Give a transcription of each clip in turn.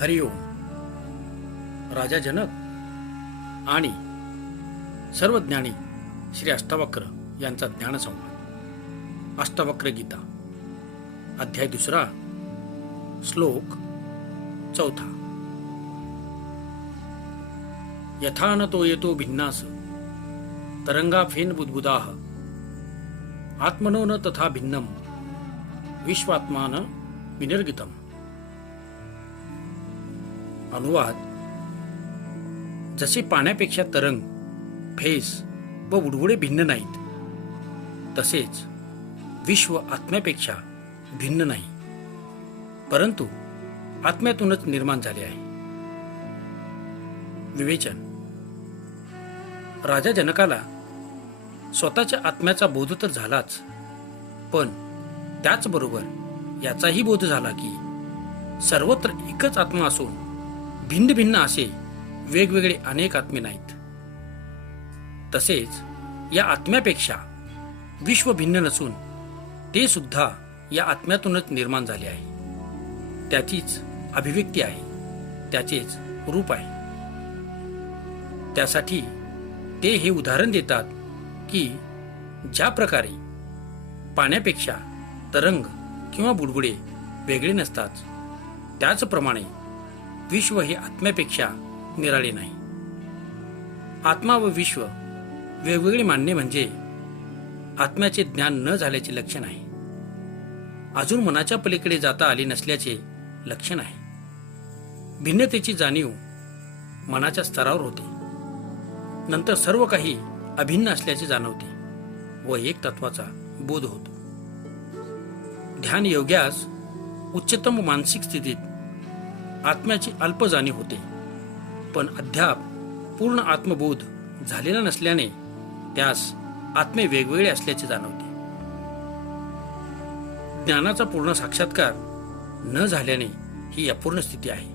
हरिओम. राजा जनक आणि सर्वज्ञानी श्री अष्टावक्र यांचा ज्ञानसंवाद. अष्टावक्र गीता अध्याय 2 श्लोक 4. यथा न तो येतो भिन्नास तरंगा फेन बुद्बुदाह आत्मनो न तथा भिन्नम विश्वात्मान विनिर्गितम. अनुवाद. जसे पाण्यापेक्षा तरंग, फेस व बुडबुडे भिन्न नाहीत, तसेच विश्व आत्म्यापेक्षा भिन्न नाही, परंतु आत्म्यातूनच निर्माण झाले आहे. विवेचन. राजा जनकाला स्वतःच्या आत्म्याचा बोध तर झालाच, पण त्याचबरोबर याचाही बोध झाला की सर्वत्र एकच आत्मा असून भिन्न भिन्न असे वेगवेगळे अनेक आत्मे नाहीत. तसेच या आत्म्यापेक्षा विश्व भिन्न नसून ते सुद्धा या आत्म्यातूनच निर्माण झाले आहे. त्याचीच अभिव्यक्ती आहे, त्याचेच रूप आहे. त्यासाठी ते हे उदाहरण देतात की ज्या प्रकारे पाण्यापेक्षा तरंग किंवा बुडबुडे वेगळे नसतात, त्याचप्रमाणे विश्व हे आत्म्यापेक्षा निराळे नाही. आत्मा व विश्व वेगवेगळे मानणे म्हणजे आत्म्याचे ज्ञान न झाल्याचे लक्षण आहे. अजून मनाच्या पलीकडे जाता आले नसल्याचे लक्षण आहे. भिन्नतेची जाणीव मनाच्या स्तरावर होते, नंतर सर्व काही अभिन्न असल्याचे जाणवते व एक तत्वाचा बोध होतो. ध्यान योग्यास उच्चतम मानसिक स्थितीत आत्म्याची अल्प जाणीव होते, पण अद्याप पूर्ण आत्मबोध झालेला नसल्याने त्यास आत्मे वेगवेगळे असल्याचे जाणवते. ज्ञानाचा पूर्ण साक्षात्कार न झाल्याने ही अपूर्ण स्थिती आहे.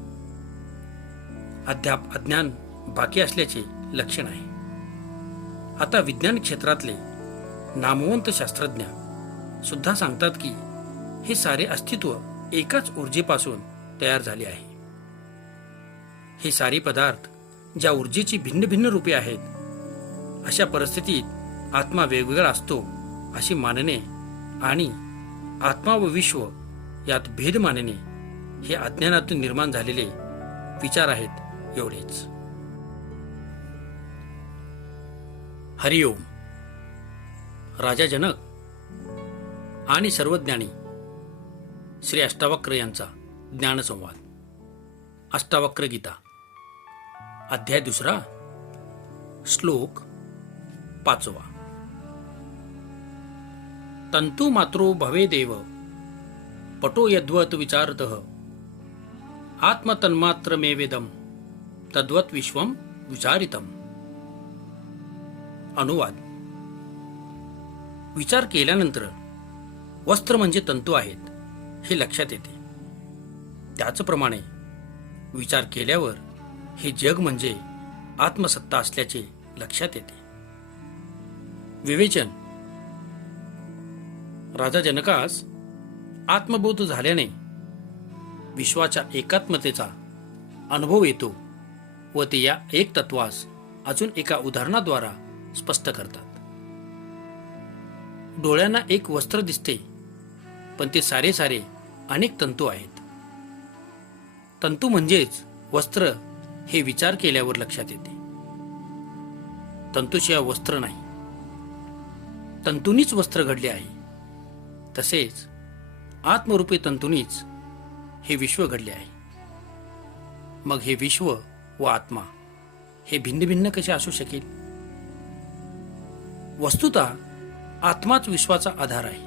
अद्याप अज्ञान बाकी असल्याचे लक्षण आहे. आता विज्ञान क्षेत्रातले नामवंत शास्त्रज्ञ सुद्धा सांगतात की हे सारे अस्तित्व एकाच ऊर्जेपासून तयार झाले आहे. हे सारे पदार्थ ज्या ऊर्जेची भिन्न भिन्न रूपे आहेत, अशा परिस्थितीत आत्मा वेगवेगळा असतो अशी मानणे आणि आत्मा व विश्व यात भेद मानणे हे अज्ञानातून निर्माण झालेले विचार आहेत, एवढेच. हरिओम. राजा जनक आणि सर्वज्ञानी श्री अष्टावक्र यांचा ज्ञानसंवाद. अष्टावक्र गीता अध्याय 2 श्लोक 5. तंतु मात्रो भवेदेव पटो यद्वत विचारतः आत्मतन्मात्रमेवेदम तद्वत विश्वम विचारितम. अनुवाद. विचार केल्यानंतर वस्त्र म्हणजे तंतू आहेत हे लक्षात येते, त्याचप्रमाणे विचार केल्यावर हे जग म्हणजे आत्मसत्ता असल्याचे लक्षात येते. विवेचन. राजा जनकास आत्मबोध झाल्याने विश्वाच्या एकात्मतेचा अनुभव येतो व ते या एक तत्वास अजून एका उदाहरणाद्वारा स्पष्ट करतात. डोळ्यांना एक वस्त्र दिसते, पण ते सारे सारे अनेक तंतू आहेत. तंतू म्हणजेच वस्त्र हे विचार केल्यावर लक्षात येते. तंतूशिवाय वस्त्र नाही, तंतूनीच वस्त्र घडले आहे. तसेच आत्मरूपी तंतूनीच हे विश्व घडले आहे. मग हे विश्व व आत्मा हे भिन्न भिन्न कसे असू शकेल? वस्तुतः आत्माच विश्वाचा आधार आहे.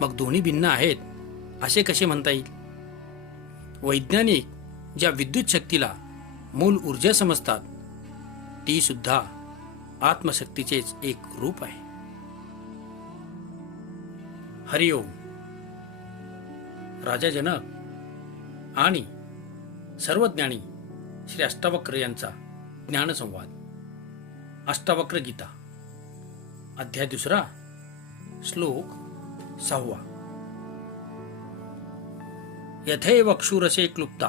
मग दोन्ही भिन्न आहेत असे कसे म्हणता येईल? वैज्ञानिक ज्या विद्युत शक्तीला मूल ऊर्जा समजतात, ती सुद्धा आत्मशक्तीचेच एक रूप आहे. हरिओम. राजा जनक आणि सर्वज्ञानी श्री अष्टावक्र यांचा ज्ञानसंवाद. अष्टावक्र गीता अध्याय 2 श्लोक 6. यथैव क्षुरसे क्लुप्ता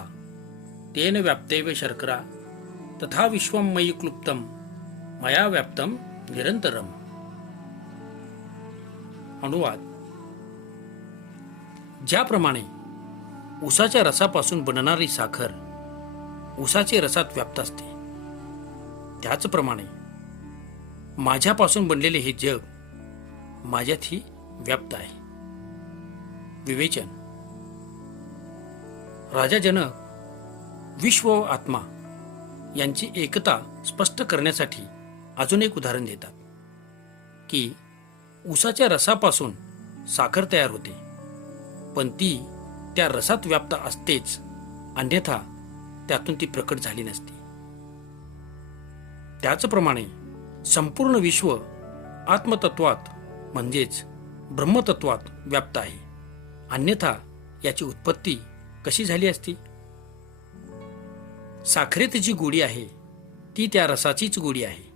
तेन व्याप्तेव शर्करा तथा विश्वं मयि क्लुप्तम मया व्याप्तम निरंतरम. अनुवाद. ज्याप्रमाणे ऊसाच्या रसापासून बनणारी साखर ऊसाचे रसात व्याप्त असते, त्याचप्रमाणे माझ्यापासून बनलेले हे जग माझ्यातही व्याप्त आहे. विवेचन. राजा जनक विश्व व आत्मा यांची एकता स्पष्ट करण्यासाठी अजून एक उदाहरण देतात की ऊसाच्या रसापासून साखर तयार होते, पण ती त्या रसात व्याप्त असतेच, अन्यथा त्यातून ती प्रकट झाली नसती. त्याचप्रमाणे संपूर्ण विश्व आत्मतत्वात म्हणजेच ब्रह्मतत्वात व्याप्त आहे, अन्यथा याची उत्पत्ती कशी झाली असती? साखरेत जी गोडी आहे ती त्या रसाचीच गोडी आहे.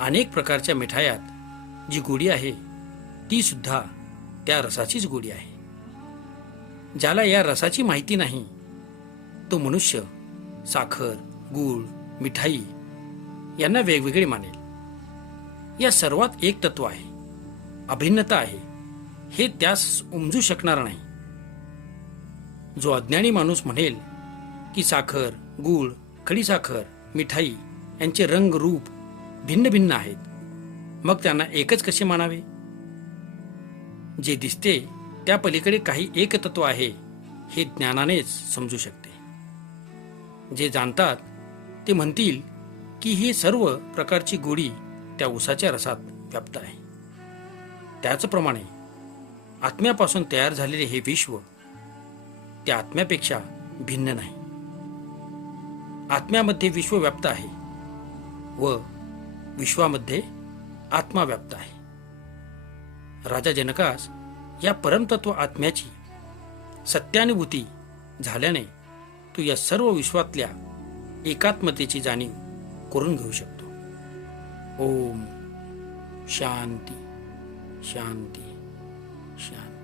अनेक प्रकारच्या मिठायात जी गोडी आहे ती सुद्धा त्या रसाचीच गोडी आहे. ज्याला या रसाची माहिती नाही तो मनुष्य साखर, गूळ, मिठाई यांना वेगवेगळे मानेल. या सर्वात एक तत्व आहे, अभिन्नता आहे, हे त्यास उमजू शकणार नाही. जो अज्ञानी माणूस म्हणेल की साखर, गूळ, खडीसाखर, मिठाई यांचे रंग, रूप भिन्न भिन्न आहेत, मग त्यांना एकच कसे मानावे? जे दिसते त्या पलीकडे काही एक तत्व आहे हे ज्ञानानेच समजू शकते. जे जाणतात ते म्हणतील की ही सर्व प्रकारची गोडी त्या ऊसाच्या रसात व्याप्त आहे. त्याचप्रमाणे आत्म्यापासून तयार झालेले हे विश्व त्या आत्म्यापेक्षा भिन्न नाही. आत्म्यामध्ये विश्व व्याप्त आहे व विश्वामध्ये आत्मा व्याप्त आहे. राजा जनकास या परमतत्व आत्म्याची सत्यानुभूती झाल्याने तू या सर्व विश्वातल्या एकात्मतेची जाणीव करून घेऊ शकतो. ओम शांती शांती शांती.